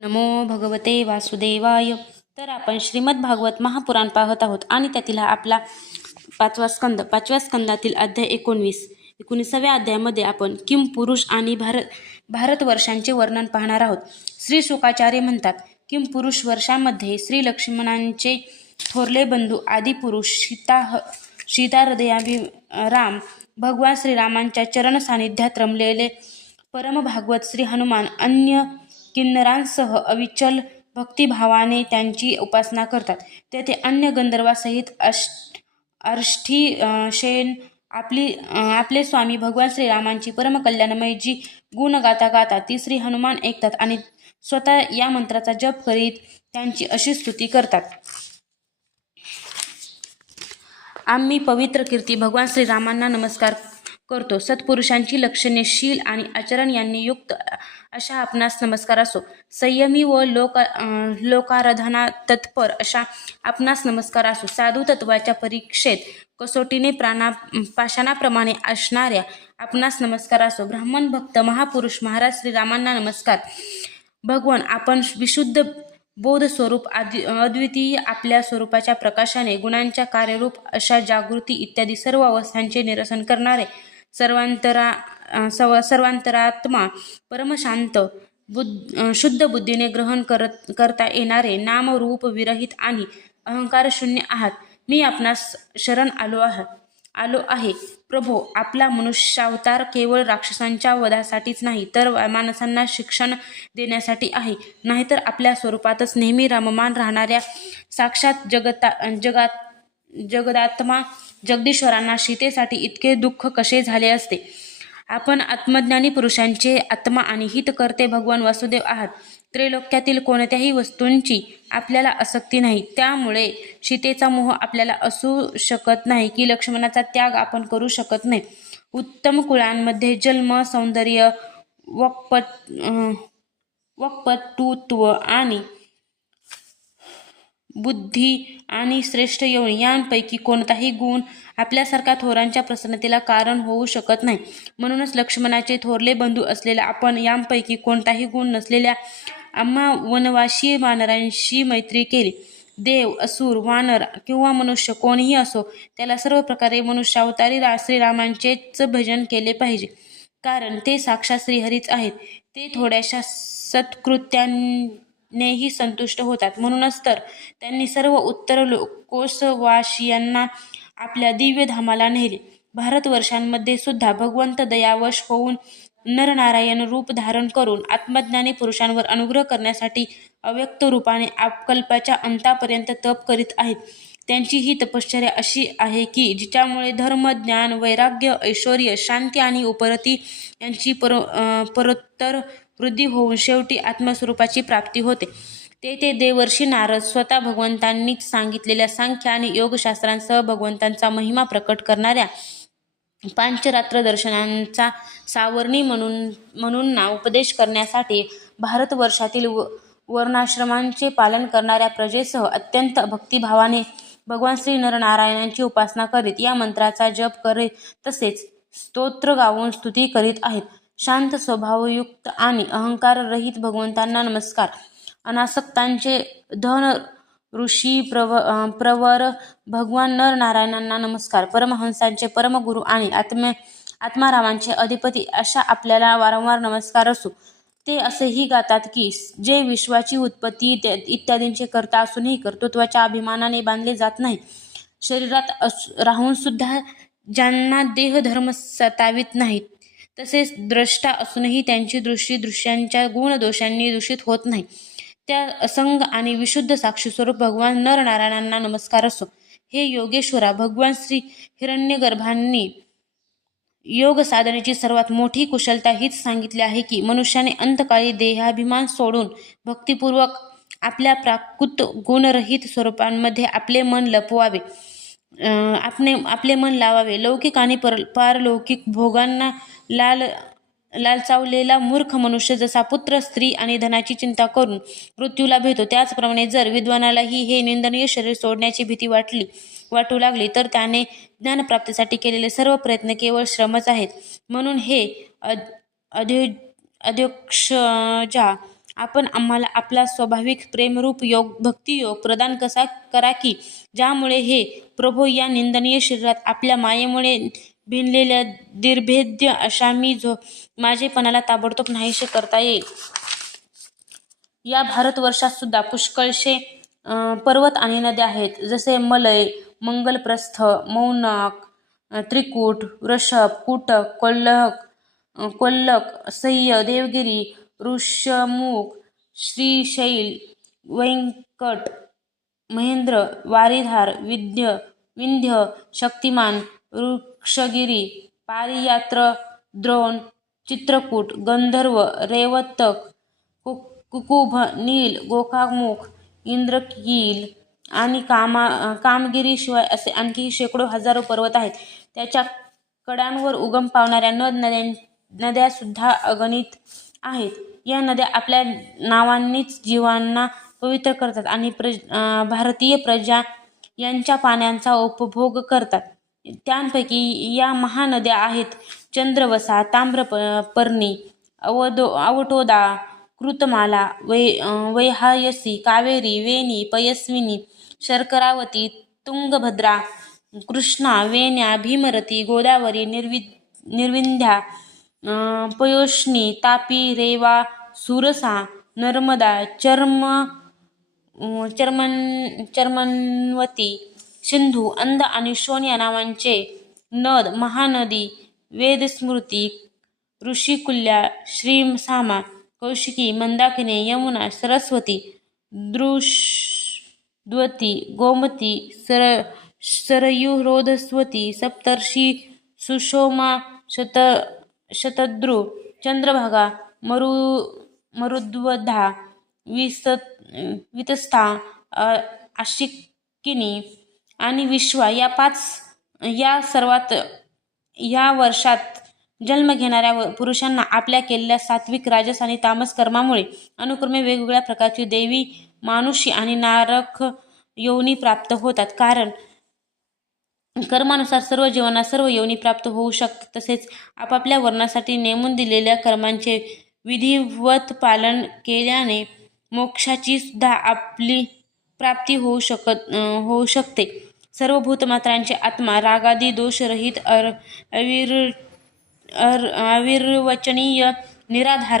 नमो भगवते वासुदेवाय. तर आपण श्रीमद भागवत महापुराण पाहत आहोत आणि त्यातील हा आपला पाचव्या स्कंदातील अध्याय 19व्या अध्यायामध्ये आपण किम पुरुष आणि भारतवर्षांचे वर्णन पाहणार आहोत. श्री शुकाचार्य म्हणतात, किम पुरुष वर्षामध्ये श्री लक्ष्मणांचे थोरले बंधू आदिपुरुष सीता राम भगवान श्रीरामांच्या चरण सानिध्यात रमलेले परमभागवत श्री हनुमान अन्य किन्नरांसह अविचल भक्तिभावाने त्यांची उपासना करतात. तेथे अन्य गंधर्वासहित अर्ष्ठी शेन आपले स्वामी भगवान श्रीरामांची परमकल्याणमय जी गुण गाता गाता ती श्री हनुमान ऐकतात आणि स्वतः या मंत्राचा जप करीत त्यांची अशी स्तुती करतात. आम्ही पवित्र कीर्ती भगवान श्रीरामांना नमस्कार करतो. सत्पुरुषांची लक्षणे शील आणि आचरण यांनी युक्त अशा आपणास नमस्कार असो. संयमी व लोकाराधना तत्पर अशा आपणास नमस्कार असो. साधू तत्वाच्या परीक्षेत कसोटीने पाषाणाप्रमाणे असणाऱ्या आपणास नमस्कार असो. ब्राह्मण भक्त महापुरुष महाराज श्रीरामांना नमस्कार. भगवान आपण विशुद्ध बोध स्वरूप अद्वितीय आपल्या स्वरूपाच्या प्रकाशाने गुणांच्या कार्यरूप अशा जागृती इत्यादी सर्व अवस्थांचे निरसन करणारे सर्वांतरात्मा परमशांत शुद्ध बुद्धीने ग्रहण करता येणारे नाम रूप विरहित आणि अहंकार शून्य आहात. मी आपणास शरण आलो आहे. प्रभो, आपला मनुष्यावतार केवळ राक्षसांच्या वधासाठीच नाही तर माणसांना शिक्षण देण्यासाठी आहे. नाहीतर आपल्या स्वरूपातच नेहमी रममाण राहणाऱ्या साक्षात जगदात्मा जगदीश्वरांना सीतेसाठी इतके दुःख कसे झाले असते. आपण आत्मज्ञानी पुरुषांचे आत्मा आणि हितकर्ते भगवान वासुदेव आहात. त्रैलोक्यातील कोणत्याही वस्तूंची आपल्याला आसक्ती नाही. त्यामुळे सीतेचा मोह आपल्याला असू शकत नाही की लक्ष्मणाचा त्याग आपण करू शकत नाही. उत्तम कुळांमध्ये जन्म, सौंदर्य, वक्पटुत्व आणि बुद्धी आणि श्रेष्ठ यौवन यांपैकी कोणताही गुण आपल्यासारख्या थोरांच्या प्रसन्नतेला कारण होऊ शकत नाही. म्हणूनच लक्ष्मणाचे थोरले बंधू असलेल्या आपण यांपैकी कोणताही गुण नसलेल्या आम्हा वनवासी वानरांशी मैत्री केली. देव, असुर, वानर किंवा मनुष्य कोणीही असो, त्याला सर्व प्रकारे मनुष्यावतारी श्रीरामांचेच भजन केले पाहिजे, कारण ते साक्षात श्रीहरीच आहेत. ते थोड्याशा सत्कृत्यानेही संतुष्ट होतात. म्हणूनच तर त्यांनी सर्व उत्तर कोसवासियांना आपल्या दिव्य धामाला नेले. भारतवर्षांमध्ये सुद्धा भगवंत दयावश होऊन नरनारायण रूप धारण करून आत्मज्ञानी पुरुषांवर अनुग्रह करण्यासाठी अव्यक्त रूपाने कल्पाच्या अंतापर्यंत तप करीत आहेत. त्यांची ही तपश्चर्या अशी आहे की जिच्यामुळे धर्म, ज्ञान, वैराग्य, ऐश्वर्य, शांती आणि उपरती यांची परोत्तर वृद्धी होऊन शेवटी आत्मस्वरूपाची प्राप्ती होते. ते देवर्षी नारद स्वतः भगवंतांनी सांगितलेल्या सांख्य आणि योगशास्त्रांसह भगवंतांचा महिमा प्रकट करणाऱ्या पांचरात्र दर्शनांचा सावरणी म्हणून उपदेश करण्यासाठी भारतवर्षातील वर्णाश्रमांचे पालन करणाऱ्या प्रजेसह अत्यंत भक्तिभावाने भगवान श्री नरनारायणांची उपासना करीत या मंत्राचा जप करीत तसेच स्तोत्र गाऊन स्तुती करीत आहेत. शांत स्वभावयुक्त आणि अहंकार रहित भगवंतांना नमस्कार. अनासक्तांचे धन ऋषी प्रवर भगवान नरनारायणांना नमस्कार. परमहंसांचे परमगुरु आणि आत्मारामांचे अधिपती अशा आपल्याला वारंवार नमस्कार असो. ते असेही गातात की जे विश्वाची उत्पत्ती इत्यादींचे करता असूनही कर्तृत्वाच्या अभिमानाने बांधले जात नाही. शरीरात राहून सुद्धा ज्यांना देहधर्म सतावित नाहीत, तसेच द्रष्टा असूनही त्यांची दृष्टी दृश्यांच्या गुणदोषांनी दूषित होत नाही, त्या असंग आणि विशुद्ध साक्षी स्वरूप भगवान नरनारायणांना नमस्कार असो. हे योगेश्वरा, भगवान श्री हिरण्यगर्भांनी योग साधनेची सर्वात मोठी कुशलता हीच सांगितली आहे की मनुष्याने अंतकाळी देहाभिमान सोडून भक्तिपूर्वक आपल्या प्राकृत गुणरहित स्वरूपांमध्ये आपले मन लपवावे, आपले मन लावावे. लौकिक आणि पारलौकिक भोगांना लालचावलेला मूर्ख मनुष्य जसा पुत्र, स्त्री आणि धनाची चिंता करून मृत्यूला भेटतो, त्याचप्रमाणे जर विद्वानालाही हे निंदनीय शरीर सोडण्याची भीती वाटू लागली तर त्याने ज्ञानप्राप्तीसाठी केलेले सर्व प्रयत्न केवळ श्रमच आहेत. म्हणून हे अध्यक्षजा आपण आम्हाला आपला स्वाभाविक प्रेमरूप योग भक्तियोग प्रदान कसा करा की ज्यामुळे हे प्रभो या निंदनीय शरीरात आपल्या मायेमुळे भिनलेल्या निर्भेद्य अशा माझेपणाला ताबडतोब नाहीसे करता येईल. या भारतवर्षात सुद्धा पुष्कळशे पर्वत आणि नद्या आहेत, जसे मलय, मंगलप्रस्थ, मौनक, त्रिकूट, वृषभ, कुटक, कोल्लक, सह्य, देवगिरी, ऋष्यमुख, श्रीशैल, व्यंकट, महेंद्र, वारिधार, विंध्य, शक्तिमान, वृक्षगिरी, पारियात्र, द्रोण, चित्रकूट, गंधर्व, रेवतक, कुकुभ, नील, गोकामुख, इंद्रकील आणि कामगिरी शिवाय असे आणखी शेकडो हजारो पर्वत आहेत. त्याच्या कड्यांवर उगम पावणाऱ्या नद्या सुद्धा अगणित आहेत. या नद्या आपल्या नावांनीच जीवांना पवित्र करतात आणि भारतीय प्रजा यांच्या पाण्याचा उपभोग करतात. त्यांपैकी या महानद्या आहेत चंद्रवसा, ताम्रपर्णी, अवटोदा, कृतमाला, वैहायसी, कावेरी, वेणी, पयस्विनी, शर्करावती, तुंगभद्रा, कृष्णा, वेण्या, भीमरती, गोदावरी, निर्विंध्या, पयोष्णी, तापी, रेवा, सुरसा, नर्मदा, चर्मणवती, सिंधू, अंध आणि शोण या नावांचे नद, महानदी, वेदस्मृती, ऋषिकुल्या, श्रीसामा, कौशिकी, मंदाकिनी, यमुना, सरस्वती, दृष्टवती, गोमती, सरयू, रोधस्वती, सप्तर्षी, सुषोमा, शतद्रू, चंद्रभागा, मरुद्वधा, वितस्था, आशिकिनी आणि विश्वा या सर्वात या वर्षात जन्म घेणाऱ्या पुरुषांना आपल्या केलेल्या सात्विक, राजस आणि तामस कर्मामुळे अनुक्रमे वेगवेगळ्या प्रकारची दैवी, मानुषी आणि नारक योनी प्राप्त होतात. कारण कर्मानुसार सर्व जीवांना सर्व योनी प्राप्त होऊ शकतात. तसेच आपापल्या वर्णासाठी नेमून दिलेल्या कर्मांचे विधिवत पालन केल्याने मोक्षाची सुद्धा आपली प्राप्ती होऊ शकते. सर्व भूतमात्रांचे आत्मा रागादी दोषरहित अविर्वचनीय निराधार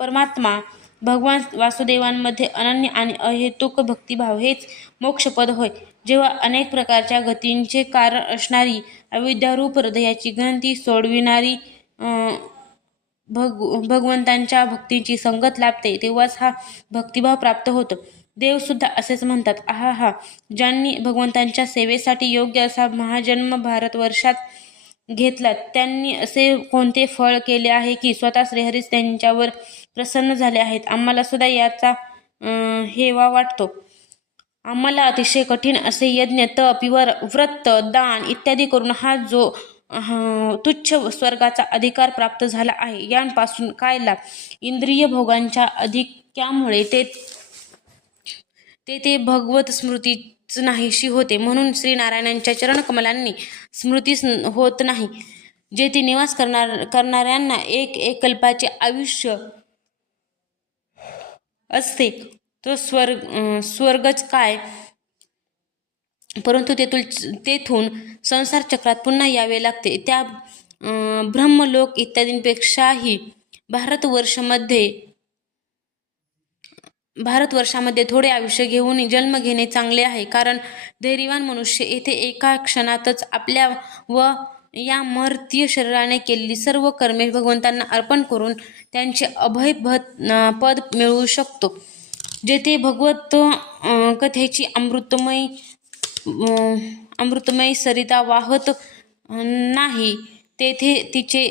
परमात्मा भगवान वासुदेवांमध्ये अनन्य आणि अहेतुक भक्तिभाव हेच मोक्षपद होय. जेव्हा अनेक प्रकारच्या गतींचे कारण असणारी अविद्यारूप हृदयाची ग्रंथी सोडविणारी भगवंतांच्या भक्तीची संगत लाभते, तेव्हाच हा भक्तिभाव प्राप्त होतो. देव सुद्धा असेच म्हणतात. आहा, ज्यांनी भगवंतांच्या सेवेसाठी योग्य असा महाजन्म भारतवर्षात घेतला, त्यांनी असे कोणते फळ केले आहे की स्वतः श्रीहरीच त्यांच्यावर प्रसन्न झाले आहेत. आम्हाला सुद्धा याचा हेवा वाटतो. आम्हाला अतिशय कठीण असे यज्ञ, तप, व्रत, दान इत्यादी करून हा जो तुच्छ स्वर्गाचा अधिकार प्राप्त झाला आहे, यांपासून काय लाभ? इंद्रिय भोगांच्या अधिक्यामुळे ते भगवत स्मृतीच नाहीशी होते. म्हणून श्रीनारायणांच्या चरणकमलांनी स्मृतीच होत नाही. जेथे निवास करणाऱ्यांना एक कल्पाचे आयुष्य असते, तो स्वर्गच काय, परंतु तेथून संसार चक्रात पुन्हा यावे लागते. त्या ब्रह्मलोक इत्यादींपेक्षाही भारतवर्षामध्ये थोडे आयुष्य घेऊन जन्म घेणे चांगले आहे. कारण धैर्यवान मनुष्य येथे एका क्षणातच आपल्या व या मर्त्य शरीराने केलेली सर्व कर्मे भगवंतांना अर्पण करून त्यांचे अभय पद मिळवू शकतो. जेथे भगवत कथेची अमृतमय सरिता वाहत नाही, तेथे तिचे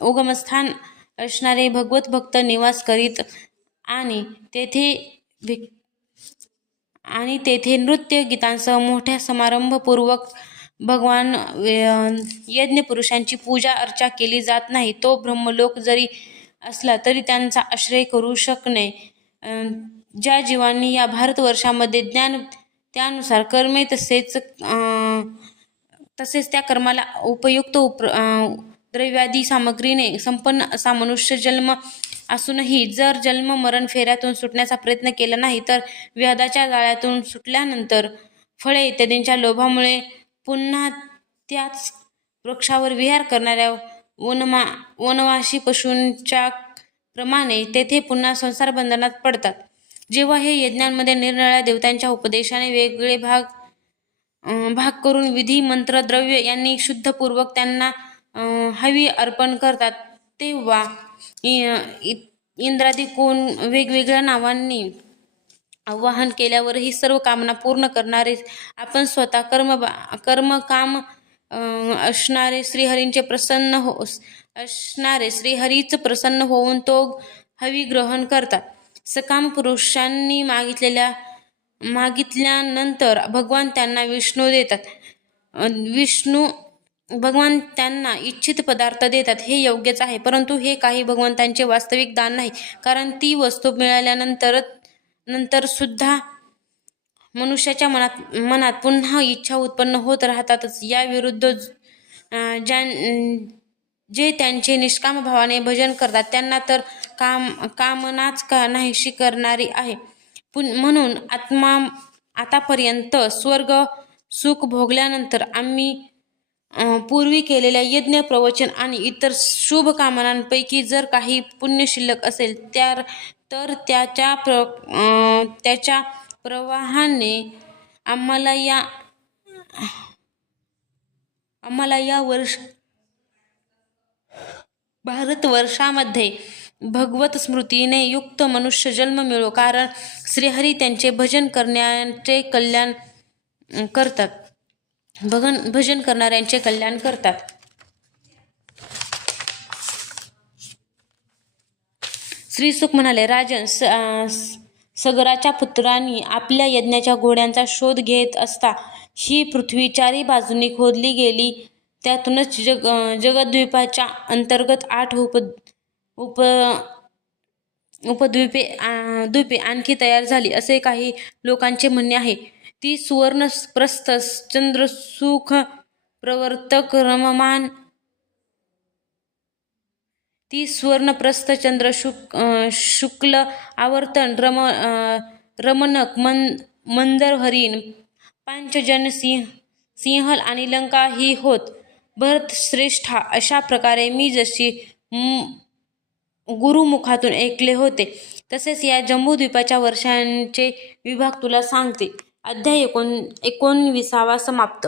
उगमस्थान असणारे भगवत भक्त निवास करीत आणि तेथे नृत्य गीतांसह मोठ्या समारंभपूर्वक भगवान यज्ञ पुरुषांची पूजा अर्चा केली जात नाही. तो ब्रह्मलोक जरी असला तरी त्यांचा आश्रय करू शकणे. ज्या जीवांनी या भारतवर्षामध्ये ज्ञान, त्यानुसार कर्मे, तसेच त्या कर्माला उपयुक्त द्रव्यादी सामग्रीने संपन्न असा मनुष्य जन्म असूनही जर जन्म मरण फेऱ्यातून सुटण्याचा प्रयत्न केला नाही तर व्याधाच्या जाळ्यातून सुटल्यानंतर फळे इत्यादींच्या लोभामुळे पुन्हा त्याच वृक्षावर विहार करणाऱ्या वनवासी पशूंच्या प्रमाणे तेथे पुन्हा संसार बंधनात पडतात. जेव्हा हे यज्ञांमध्ये निरनिराळ्या देवतांच्या उपदेशाने वेगवेगळे भाग करून विधी मंत्र द्रव्य यांनी शुद्धपूर्वक त्यांना हवी अर्पण करतात, तेव्हा इंद्रादी कोण वेगवेगळ्या नावांनी आवाहन केल्यावरही सर्व कामना पूर्ण करणारे, आपण स्वतः कर्मकाम असणारे श्रीहरीच प्रसन्न होऊन तो हवी ग्रहण करतात. सकाम पुरुषांनी मागितल्यानंतर भगवान त्यांना विष्णू देतात. भगवान त्यांना इच्छित पदार्थ देतात, हे योग्यच आहे. परंतु हे काही भगवंतांचे वास्तविक दान नाही, कारण ती वस्तू मिळाल्यानंतर सुद्धा मनुष्याच्या मनात पुन्हा इच्छा उत्पन्न होत राहतातच. या विरुद्ध जे त्यांचे निष्काम भावाने भजन करतात त्यांना तर कामनाच नाहीशी करणारी आहे. म्हणून आतापर्यंत स्वर्ग सुख भोगल्यानंतर आम्ही पूर्वी केलेल्या यज्ञ, प्रवचन आणि इतर शुभ कामनांपैकी जर काही पुण्य शिल्लक असेल तर त्याच्या प्रवाहाने आम्हाला या भारतवर्षामध्ये भगवत स्मृतीने युक्त मनुष्य जन्म मिळो, कारण श्रीहरी त्यांचे भजन करण्याचे कल्याण करतात. भजन करणाऱ्यांचे कल्याण करतात. श्रीसुख म्हणाले, राजन, सगराच्या पुत्रांनी आपल्या यज्ञाच्या घोड्यांचा शोध घेत असता ही पृथ्वी चारी बाजूंनी खोदली गेली. त्यातूनच जगद्वीपाच्या अंतर्गत 8 उपद्वीपे आणखी तयार झाली, असे काही लोकांचे म्हणणे आहे. ती सुवर्णप्रस्थ चंद्रसुख प्रवर्तक शुक्ल आवर्तन रमणक मंदर हरिण पांचजन सिंहल आणि लंका ही होत. भरतश्रेष्ठा, अशा प्रकारे मी जशी गुरुमुखातून ऐकले होते तसेच या जम्बूद्वीपाच्या वर्षांचे विभाग तुला सांगते. अध्याय 19 समाप्त.